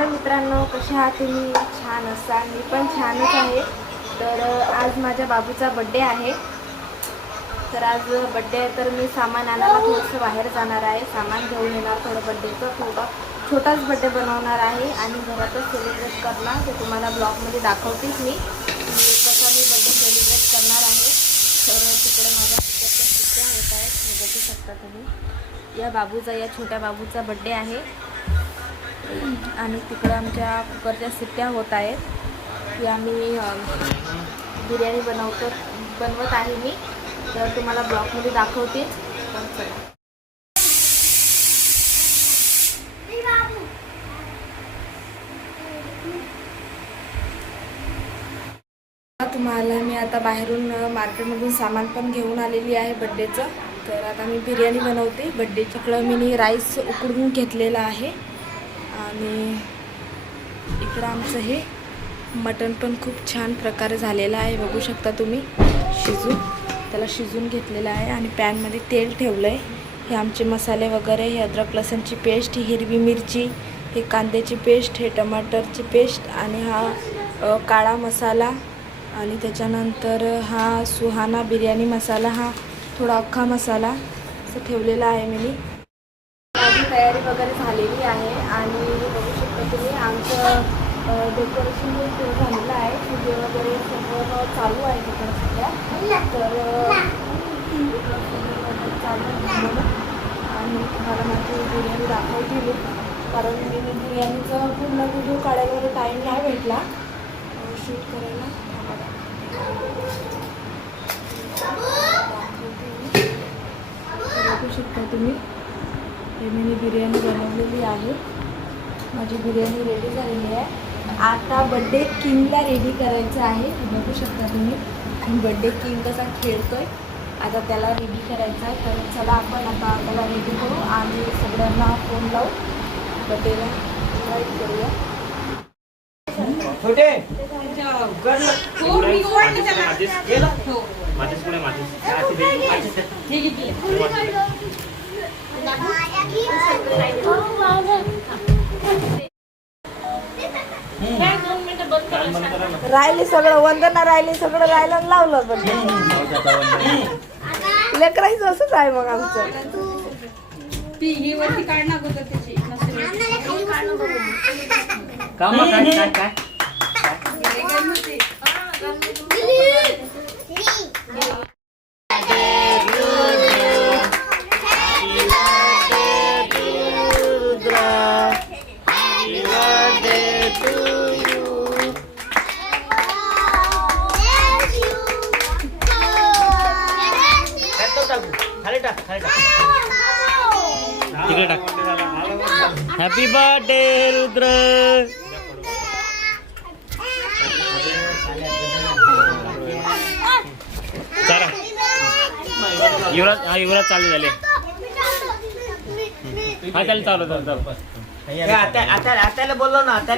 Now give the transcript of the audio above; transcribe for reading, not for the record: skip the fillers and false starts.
नमस्कार मित्रांनो, कसे आहात तुम्ही? छान असाल, मी पण छानच आहे. तर आज माझ्या बाबूचा बड्डे आहे. तर आज बड्डे आहे तर मी सामान आणायला थोडंसं बाहेर जाणार आहे. सामान घेऊन येणार थोडं बड्डेचं, छोटाच बड्डे बनवणार आहे आणि घरातच सेलिब्रेट करणार. ते तुम्हाला ब्लॉगमध्ये दाखवतेच मी कसा मी बड्डे सेलिब्रेट करणार आहे. तर तिकडे माझ्या सुट्ट्या होत आहेत, हे बघू शकता तुम्ही. या छोट्या बाबूचा बड्डे आहे आणि तिकडं आमच्या कुकरच्या शिट्ट्या होत आहेत. की आम्ही बिर्याणी बनवत आहे मी. तर तुम्हाला ब्लॉगमध्ये दाखवते. तुम्हाला मी आता बाहेरून मार्केटमधून सामान पण घेऊन आलेली आहे बड्डेचं. तर आता मी बिर्याणी बनवते बड्डेची. इकडं मी राईस उकडून घेतलेला आहे आणि इकडं आमचं हे मटण पण खूप छान प्रकारे झालेलं आहे, बघू शकता तुम्ही. त्याला शिजून घेतलेलं आहे आणि पॅनमध्ये तेल ठेवलं आहे. हे आमचे मसाले वगैरे, हे अद्रक लसणची पेस्ट, ही हिरवी मिरची, हे कांद्याची पेस्ट, हे टमाटरची पेस्ट आणि हा काळा मसाला आणि त्याच्यानंतर हा सुहाना बिर्याणी मसाला, हा थोडा अख्खा मसाला असं ठेवलेला आहे मी. माझी तयारी वगैरे झालेली आहे आणि बघू शकता तुम्ही आमचं डेकोरेशन सुरू झालेलं आहे. पूजे वगैरे सगळं चालू आहे तिकडं सध्या. तर चालू आणि तुम्हाला माझी बिर्याणी दाखवते मी, कारण मी बिर्याणीचा पूर्ण व्हिडिओ काढायला टाईम नाही भेटला शूट करायला. बघू शकता तुम्ही, हे मी बिर्याणी बनवलेली आहे. माझी बिर्याणी रेडी झालेली आहे. आता बड्डे किंगला रेडी करायचं आहे. बघू शकता तुम्ही बड्डे किंग कसा खेळतोय. आता त्याला रेडी करायचं आहे. तर चला आपण आता त्याला रेडी करू आणि सगळ्यांना फोन लावू, बड्डेला इन्व्हाइट करूया. राहिले सगळं, वंदना राहिली सगळं, राहायला लावलं बड्डे. लेकरायचं असंच आहे मग आमचं. Happy birthday Rudra. चला युवराज चालू झाले. हा त्याला चालू आता बोललो ना, आता